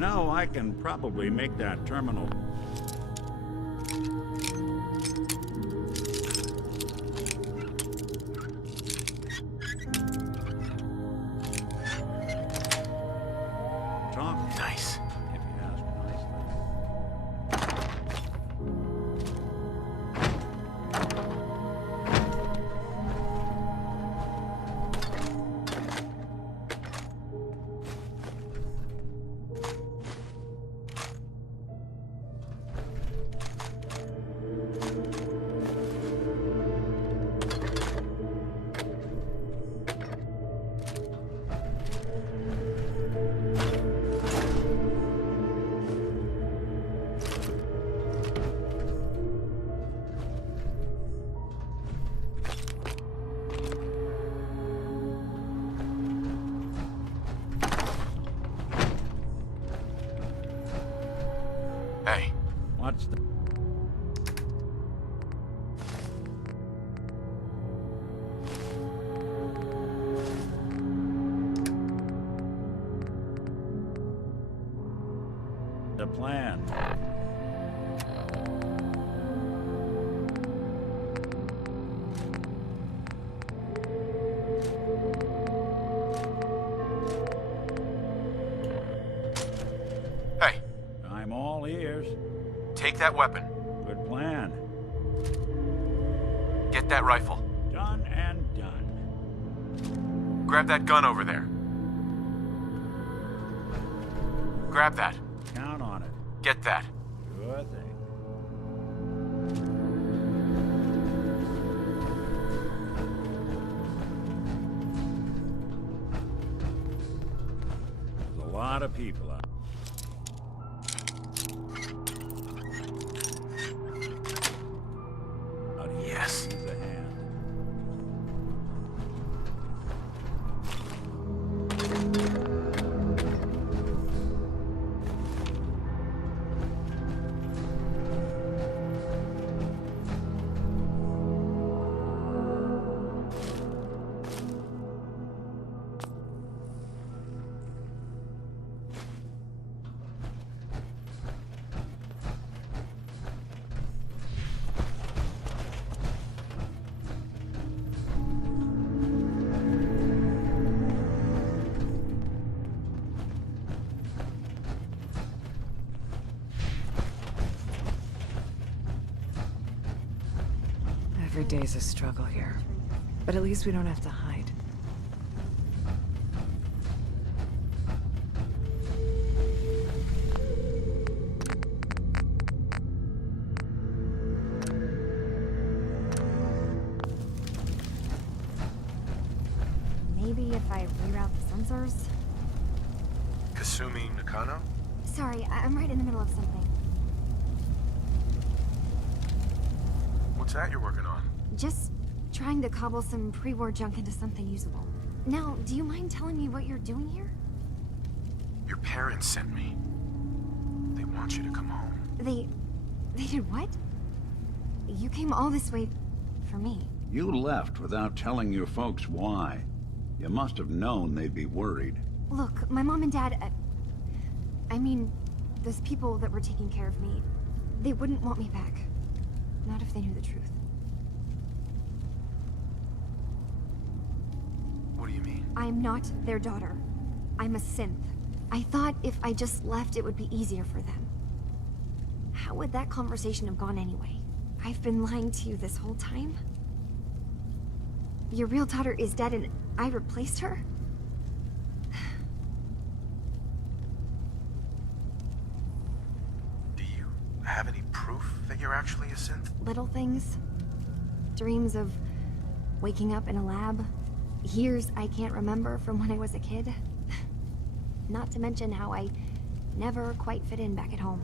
know, I can probably make that terminal. Talk Nice. if you ask nicely. Hey, What's the... The plan. hey, I'm all ears. take that weapon. Good plan. Get that rifle. Done and done. Grab that gun over there. Grab that. Count on it. Get that. Sure thing. There's a lot of people out. Out here. Yes. Use a hand. Every day's a struggle here. But at least we don't have to hide. Maybe if I reroute the sensors? Kasumi Nakano? Sorry, I'm right in the middle of something. What's that you're working on? Just trying to cobble some pre-war junk into something usable. Now, do you mind telling me what you're doing here? Your parents sent me. They want you to come home. They did what? You came all this way for me. You left without telling your folks why. You must have known they'd be worried. Look, my mom and dad, I mean, those people that were taking care of me, they wouldn't want me back. Not if they knew the truth. What do you mean? I'm not their daughter. I'm a synth. I thought if I just left, it would be easier for them. How would that conversation have gone anyway? I've been lying to you this whole time? Your real daughter is dead and I replaced her? Do you have any proof that you're actually a synth? Little things. Dreams of waking up in a lab. Years I can't remember from when I was a kid. Not to mention how I never quite fit in back at home.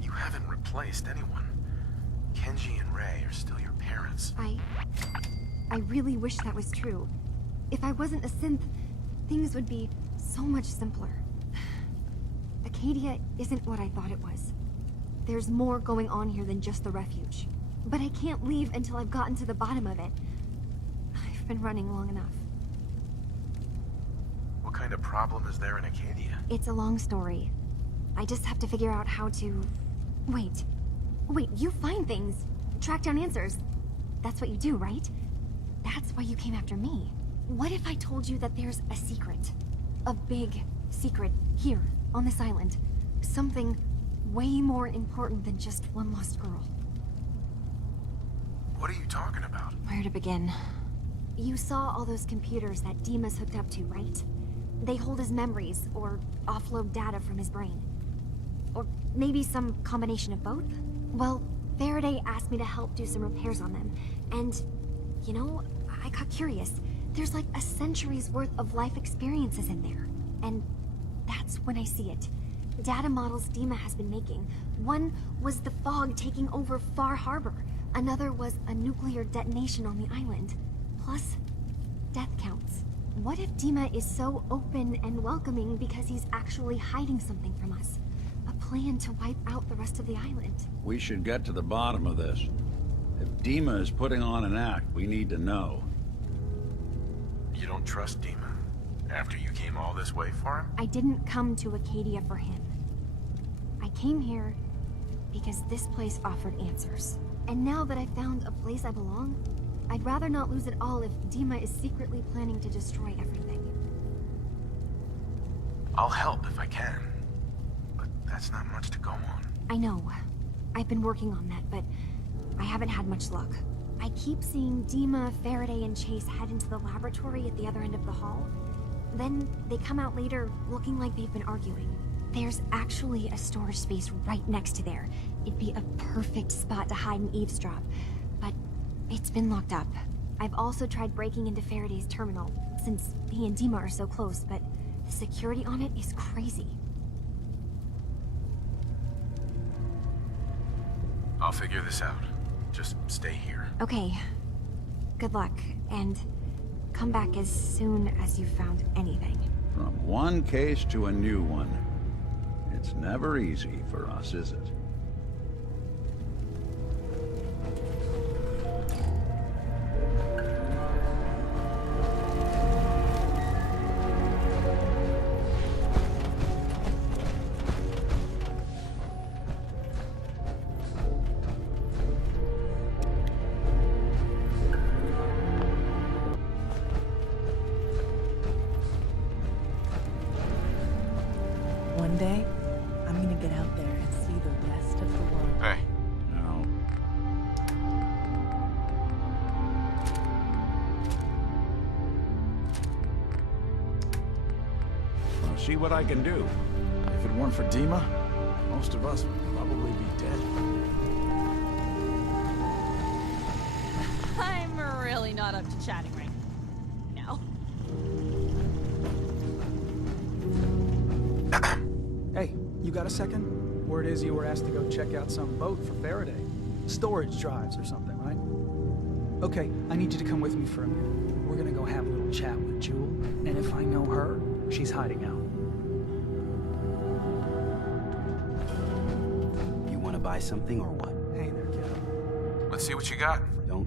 You haven't replaced anyone. Kenji and Ray are still your parents. I really wish that was true. If I wasn't a synth, things would be so much simpler. Acadia isn't what I thought it was. There's more going on here than just the refuge. But I can't leave until I've gotten to the bottom of it. I've been running long enough. kind of problem is there in Acadia? It's a long story. I just have to figure out how to... Wait, you find things, track down answers. That's what you do, right? That's why you came after me. What if I told you that there's a secret? A big secret here, on this island. Something way more important than just one lost girl. What are you talking about? Where to begin? You saw all those computers that Dima's hooked up to, right? They hold his memories, or offload data from his brain. Or maybe some combination of both? Well, Faraday asked me to help do some repairs on them, and, you know, I got curious. There's like a century's worth of life experiences in there. And that's when I see it. Data models Dima has been making. One was the fog taking over Far Habor. Another was a nuclear detonation on the island. Plus, death counts. What if Dima is so open and welcoming because he's actually hiding something from us? A plan to wipe out the rest of the island. We should get to the bottom of this. If Dima is putting on an act, we need to know. You don't trust Dima? After you came all this way for him? I didn't come to Acadia for him. I came here because this place offered answers. And now that I found a place I belong, I'd rather not lose it all if Dima is secretly planning to destroy everything. I'll help if I can. But that's not much to go on. I know. I've been working on that, but I haven't had much luck. I keep seeing Dima, Faraday, and Chase head into the laboratory at the other end of the hall. Then they come out later looking like they've been arguing. There's actually a storage space right next to there. It'd be a perfect spot to hide and eavesdrop. But it's been locked up. I've also tried breaking into Faraday's terminal, since he and Dima are so close, but the security on it is crazy. I'll figure this out. Just stay here. Okay. Good luck, and come back as soon as you've found anything. From one case to a new one. It's never easy for us, is it? One day, I'm gonna get out there and see the rest of the world. Hey. No. I'll see what I can do. If it weren't for Dima, most of us would probably be dead. I'm really not up to chatting right now. Hey, you got a second? Word is you were asked to go check out some boat for Faraday. Storage drives or something, right? Okay, I need you to come with me for a minute. We're gonna go have a little chat with Jewel, and if I know her, she's hiding out. You want to buy something or what? Hey there, kiddo. Let's see what you got. Don't.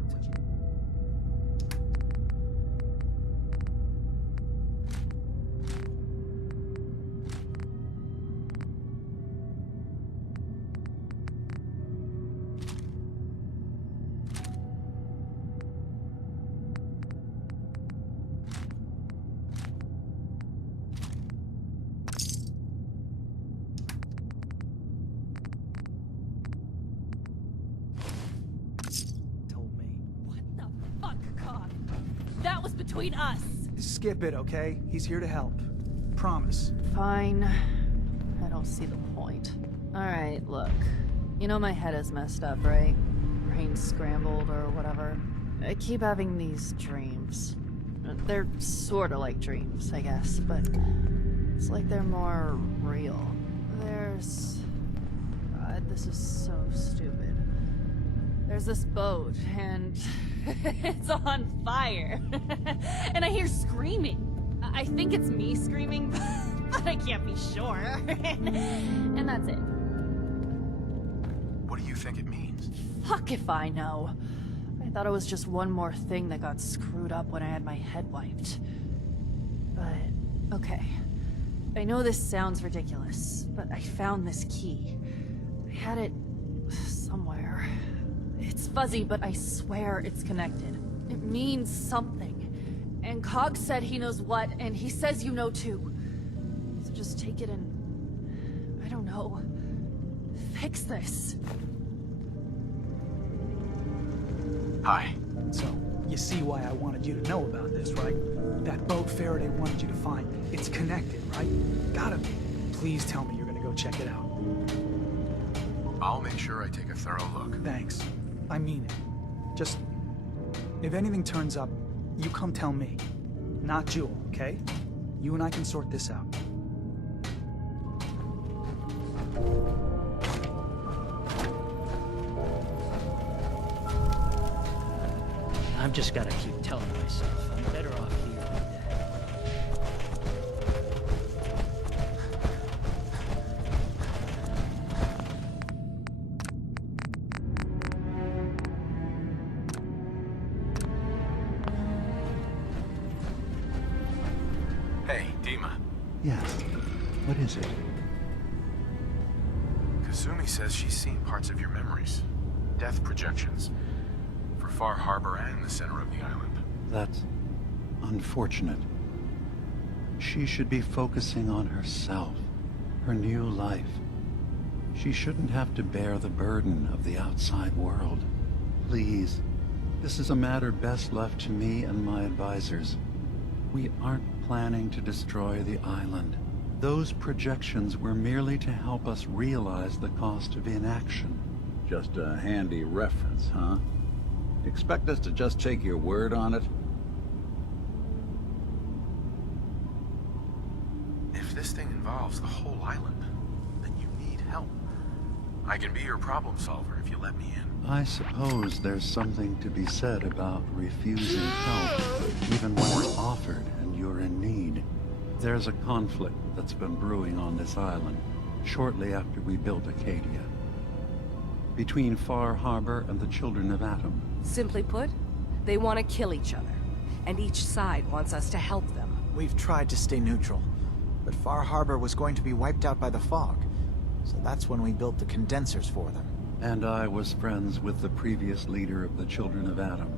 Told me. What the fuck, cop? That was between us. Skip it, okay? He's here to help. Promise. Fine. I don't see the point. Alright, look. You know my head is messed up, right? Brain's scrambled or whatever. I keep having these dreams. They're sorta like dreams, I guess, but it's like they're more real. There's... God, this is so stupid. There's this boat, and it's on fire. And I hear screaming. I think it's me screaming, but I can't be sure. And that's it. What do you think it means? Fuck if I know. I thought it was just one more thing that got screwed up when I had my head wiped. But Okay. I know this sounds ridiculous, but I found this key. I had it somewhere. It's fuzzy, but I swear it's connected. It means something. And Cog said he knows what, and he says you know too. So just take it and... I don't know. Fix this. Hi. So, you see why I wanted you to know about this, right? That boat Faraday wanted you to find. It's connected, right? Gotta be. Please tell me you're gonna go check it out. I'll make sure I take a thorough look. Thanks. I mean it. Just... if anything turns up, you come tell me. Not Jewel, okay? You and I can sort this out. I've just gotta keep telling myself I'm better off here than dead. Hey, Dima. Yes. What is it? Kazumi says she's seen parts of your memories. Death projections. For Far Habor and the center of the island. That's unfortunate. She should be focusing on herself, her new life. She shouldn't have to bear the burden of the outside world. Please, this is a matter best left to me and my advisors. We aren't planning to destroy the island. Those projections were merely to help us realize the cost of inaction. Just a handy reference, huh? Expect us to just take your word on it? If this thing involves the whole island, then you need help. I can be your problem solver if you let me in. I suppose there's something to be said about refusing help, even when it's offered and you're in need. There's a conflict that's been brewing on this island, shortly after we built Acadia. Between Far Habor and the Children of Atom. Simply put, they want to kill each other, and each side wants us to help them. We've tried to stay neutral, but Far Habor was going to be wiped out by the fog, so that's when we built the condensers for them. And I was friends with the previous leader of the Children of Atom,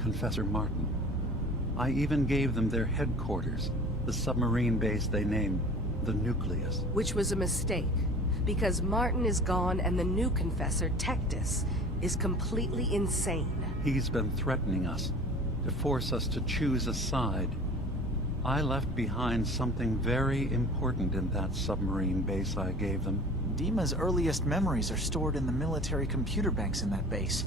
Confessor Martin. I even gave them their headquarters, the submarine base they named the Nucleus. Which was a mistake, because Martin is gone and the new Confessor, Tectus, is completely insane. He's been threatening us, to force us to choose a side. I left behind something very important in that submarine base I gave them. Dima's earliest memories are stored in the military computer banks in that base.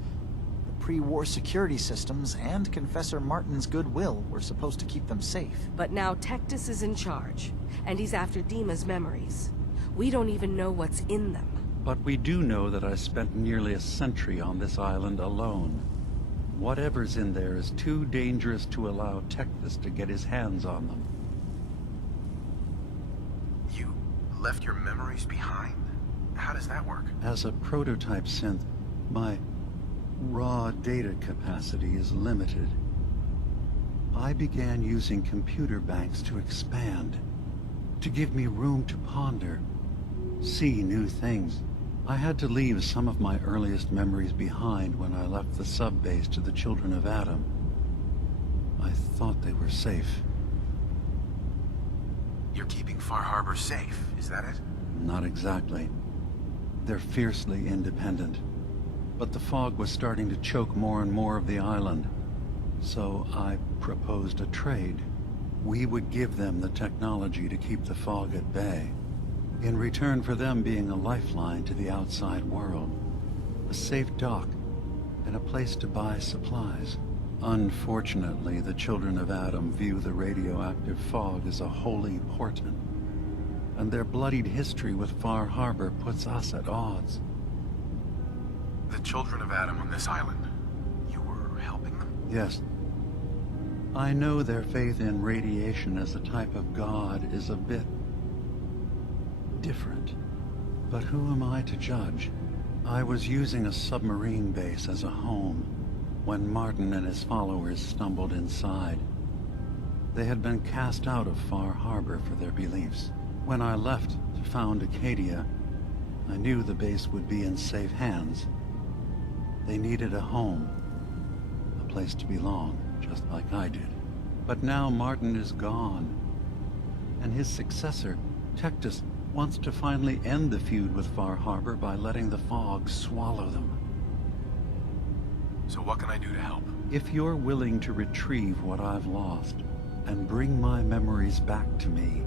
The pre-war security systems and Confessor Martin's goodwill were supposed to keep them safe. But now Tectus is in charge, and he's after Dima's memories. We don't even know what's in them. But we do know that I spent nearly a century on this island alone. Whatever's in there is too dangerous to allow Tectus to get his hands on them. You left your memories behind? How does that work? As a prototype synth, my raw data capacity is limited. I began using computer banks to expand, to give me room to ponder, see new things. I had to leave some of my earliest memories behind when I left the sub-base to the Children of Atom. I thought they were safe. You're keeping Far Habor safe, is that it? Not exactly. They're fiercely independent. But the fog was starting to choke more and more of the island. So I proposed a trade. We would give them the technology to keep the fog at bay, in return for them being a lifeline to the outside world, a safe dock, and a place to buy supplies. Unfortunately, the Children of Atom view the radioactive fog as a holy portent, and their bloodied history with Far Habor puts us at odds. The Children of Atom on this island. You were helping them? Yes. I know their faith in radiation as a type of god is a bit different. But who am I to judge? I was using a submarine base as a home when Martin and his followers stumbled inside. They had been cast out of Far Habor for their beliefs. When I left to found Acadia, I knew the base would be in safe hands. They needed a home, a place to belong, just like I did. But now Martin is gone, and his successor, Tectus, wants to finally end the feud with Far Habor by letting the fog swallow them. So what can I do to help? If you're willing to retrieve what I've lost and bring my memories back to me,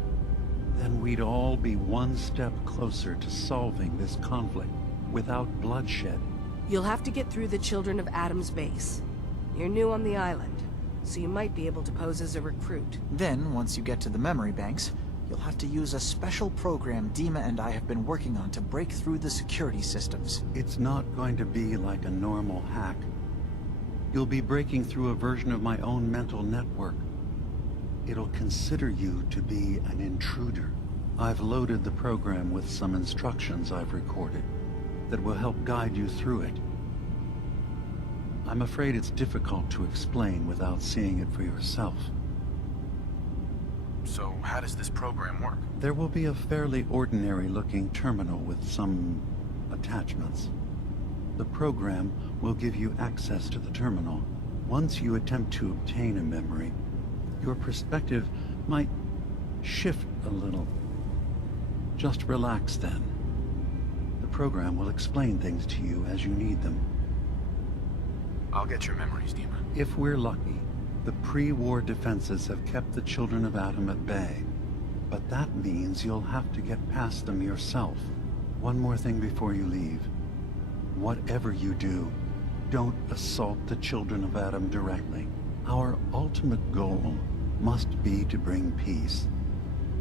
then we'd all be one step closer to solving this conflict without bloodshed. You'll have to get through the Children of Adam's base. You're new on the island, so you might be able to pose as a recruit. Then, once you get to the memory banks, you'll have to use a special program Dima and I have been working on to break through the security systems. It's not going to be like a normal hack. You'll be breaking through a version of my own mental network. It'll consider you to be an intruder. I've loaded the program with some instructions I've recorded that will help guide you through it. I'm afraid it's difficult to explain without seeing it for yourself. So how does this program work? There will be a fairly ordinary-looking terminal with some attachments. The program will give you access to the terminal. Once you attempt to obtain a memory, your perspective might shift a little. Just relax then. The program will explain things to you as you need them. I'll get your memories, Dima. If we're lucky, the pre-war defenses have kept the Children of Adam at bay. But that means you'll have to get past them yourself. One more thing before you leave. Whatever you do, don't assault the Children of Adam directly. Our ultimate goal must be to bring peace.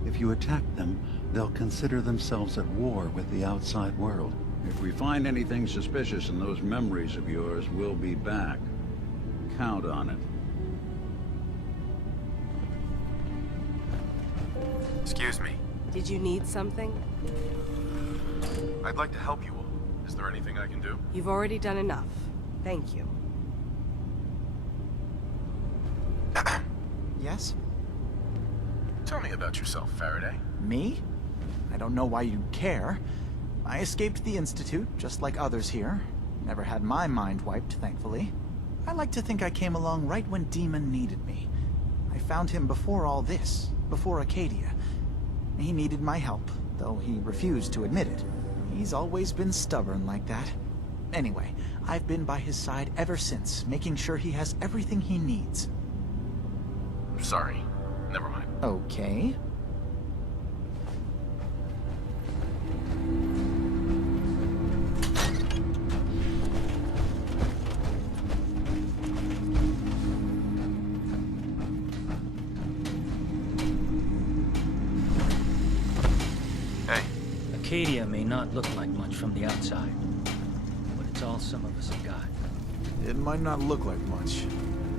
If you attack them, they'll consider themselves at war with the outside world. If we find anything suspicious in those memories of yours, we'll be back. Count on it. Excuse me. Did you need something? I'd like to help you all. Is there anything I can do? You've already done enough. Thank you. Yes? Tell me about yourself, Faraday. Me? I don't know why you'd care. I escaped the Institute, just like others here. Never had my mind wiped, thankfully. I like to think I came along right when Demon needed me. I found him before all this, before Acadia. He needed my help, though he refused to admit it. He's always been stubborn like that. Anyway, I've been by his side ever since, making sure he has everything he needs. Sorry. Never mind. Okay. Hey. Acadia may not look like much from the outside, but it's all some of us have got. It might not look like much.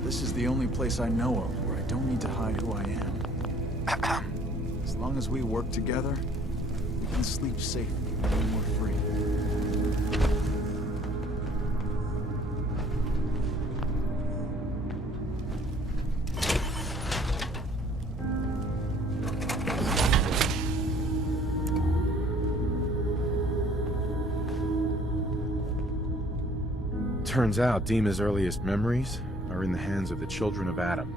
This is the only place I know of where I don't need to hide who I am. As long as we work together, we can sleep safely when we're free. Turns out Dima's earliest memories are in the hands of the Children of Adam.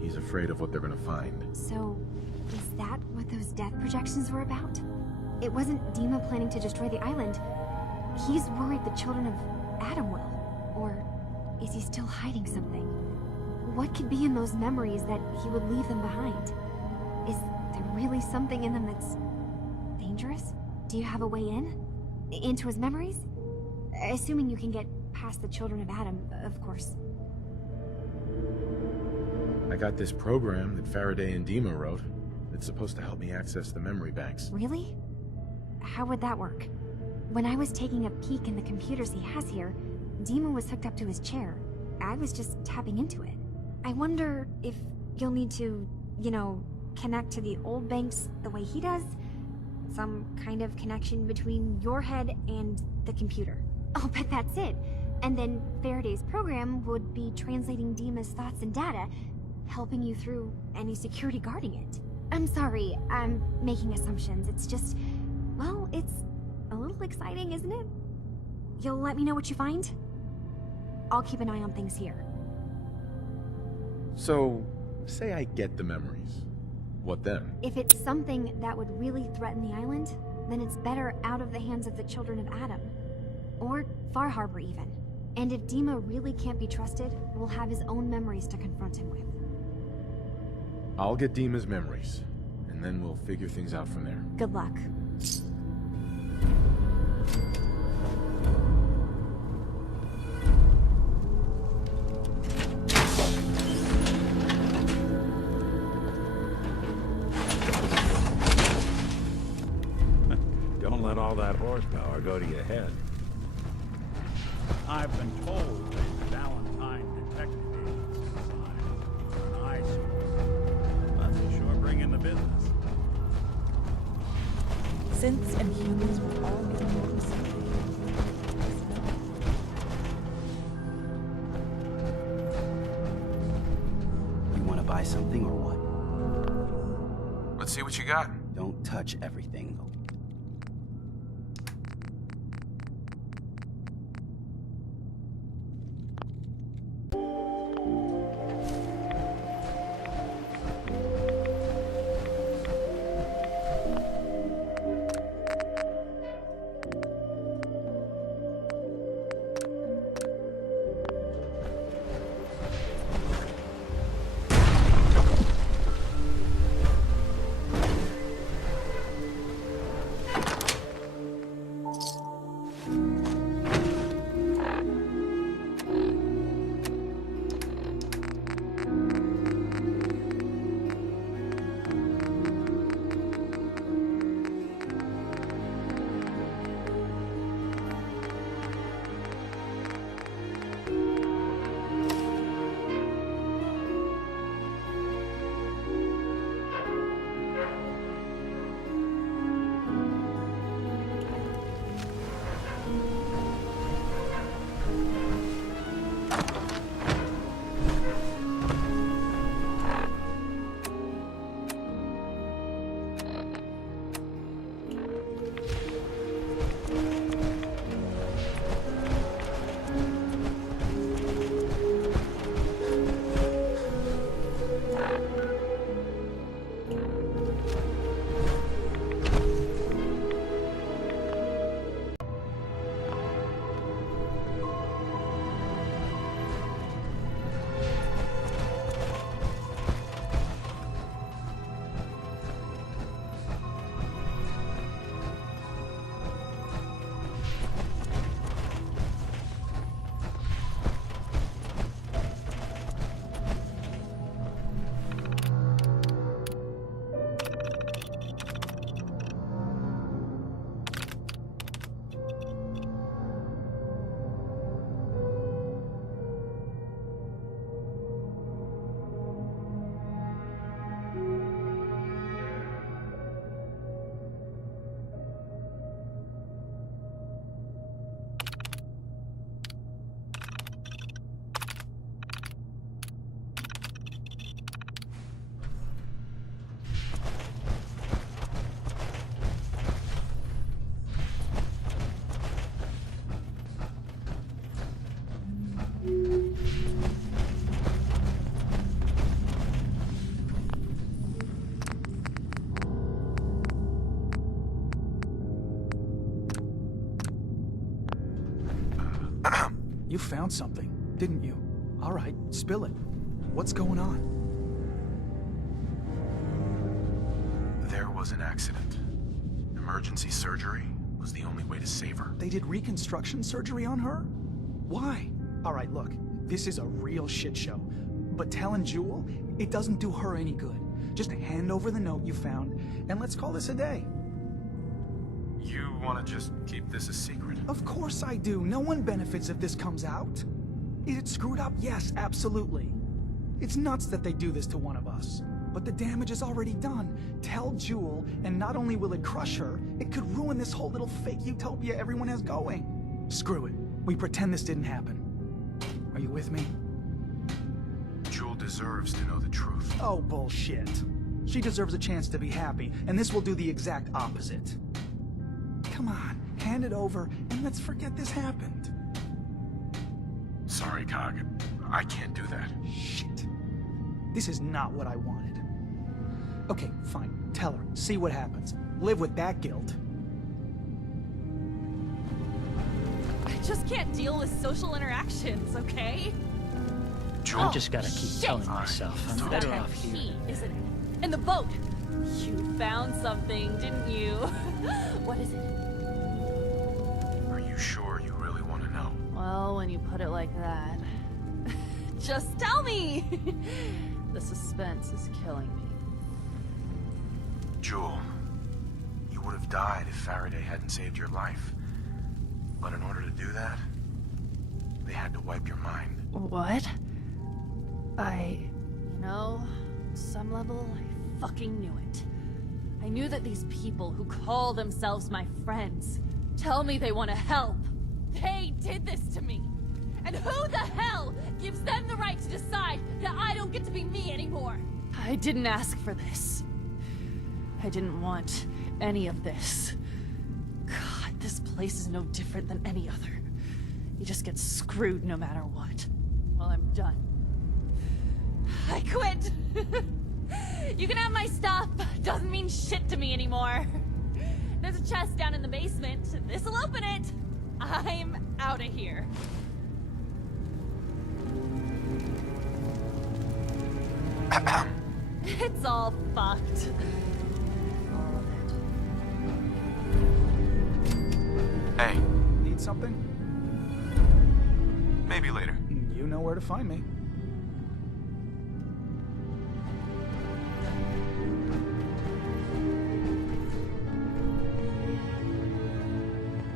He's afraid of what they're gonna find. So, is that what those death projections were about? It wasn't Dima planning to destroy the island. He's worried the Children of Adam will. Or is he still hiding something? What could be in those memories that he would leave them behind? Is there really something in them that's dangerous? Do you have a way in? Into his memories? Assuming you can get past the Children of Adam, of course. I got this program that Faraday and Dima wrote. It's supposed to help me access the memory banks. Really? How would that work? When I was taking a peek in the computers he has here, Dima was hooked up to his chair. I was just tapping into it. I wonder if you'll need to, you know, connect to the old banks the way he does? Some kind of connection between your head and the computer. I'll bet that's it. And then Faraday's program would be translating Dima's thoughts and data. helping you through any security guarding it. I'm sorry, I'm making assumptions. It's just, well, it's a little exciting, isn't it? You'll let me know what you find? I'll keep an eye on things here. So, say I get the memories. What then? If it's something that would really threaten the island, then it's better out of the hands of the children of Adam. Or Far Habor even. And if Dima really can't be trusted, we'll have his own memories to confront him with. I'll get Dima's memories, and then we'll figure things out from there. Good luck. Don't let all that horsepower go to your head. I've been told that Valentine detective agency signed an eyesore. That's sure bring in the business. Synths and humans will all be important someday. You want to buy something or what? Let's see what you got. Don't touch everything. You found something, didn't you? All right, spill it. What's going on? There was an accident. Emergency surgery was the only way to save her. They did reconstruction surgery on her? Why? All right, look, this is a real shit show. But telling Jewel, it doesn't do her any good. Just hand over the note you found, and let's call this a day. You want to just keep this a secret? Of course I do. No one benefits if this comes out. Is it screwed up? Yes, absolutely. It's nuts that they do this to one of us. But the damage is already done. Tell Jewel, and not only will it crush her, it could ruin this whole little fake utopia everyone has going. Screw it. We pretend this didn't happen. Are you with me? Jewel deserves to know the truth. Oh, bullshit. She deserves a chance to be happy, and this will do the exact opposite. Come on, hand it over, and let's forget this happened. Sorry, Cog. I can't do that. Shit. This is not what I wanted. Okay, fine. Tell her. See what happens. Live with that guilt. I just can't deal with social interactions, okay? Jewel. I just gotta keep shit. telling myself I'm better That off here. key, isn't it? In the boat! You found something, didn't you? What is it? Are you sure you really want to know? Well, when you put it like that. Just tell me! The suspense is killing me. Jewel, you would have died if Faraday hadn't saved your life. But in order to do that, they had to wipe your mind. What? You know, on some level, I fucking knew it. I knew that these people who call themselves my friends tell me they want to help. They did this to me. And who the hell gives them the right to decide that I don't get to be me anymore? I didn't ask for this. I didn't want any of this. God, this place is no different than any other. You just get screwed no matter what. Well, I'm done. I quit! You can have my stuff. Doesn't mean shit to me anymore. There's a chest down in the basement. This'll open it. I'm out of here. It's all fucked. All of it. Hey, Need something? maybe later. You know where to find me.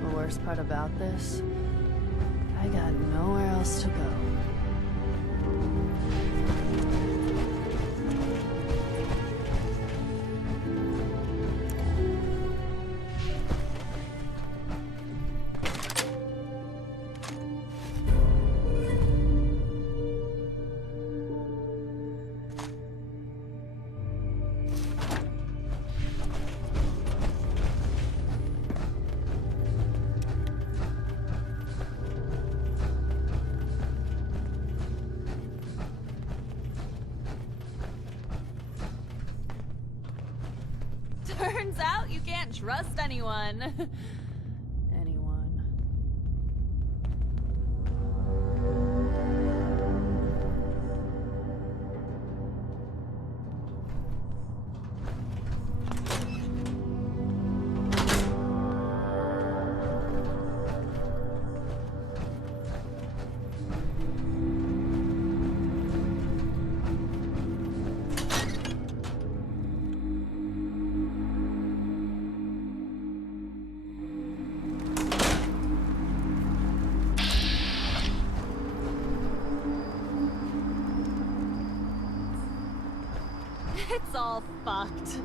The worst part about this, I got nowhere else to go. Turns out you can't trust anyone. Anyone. It's all fucked.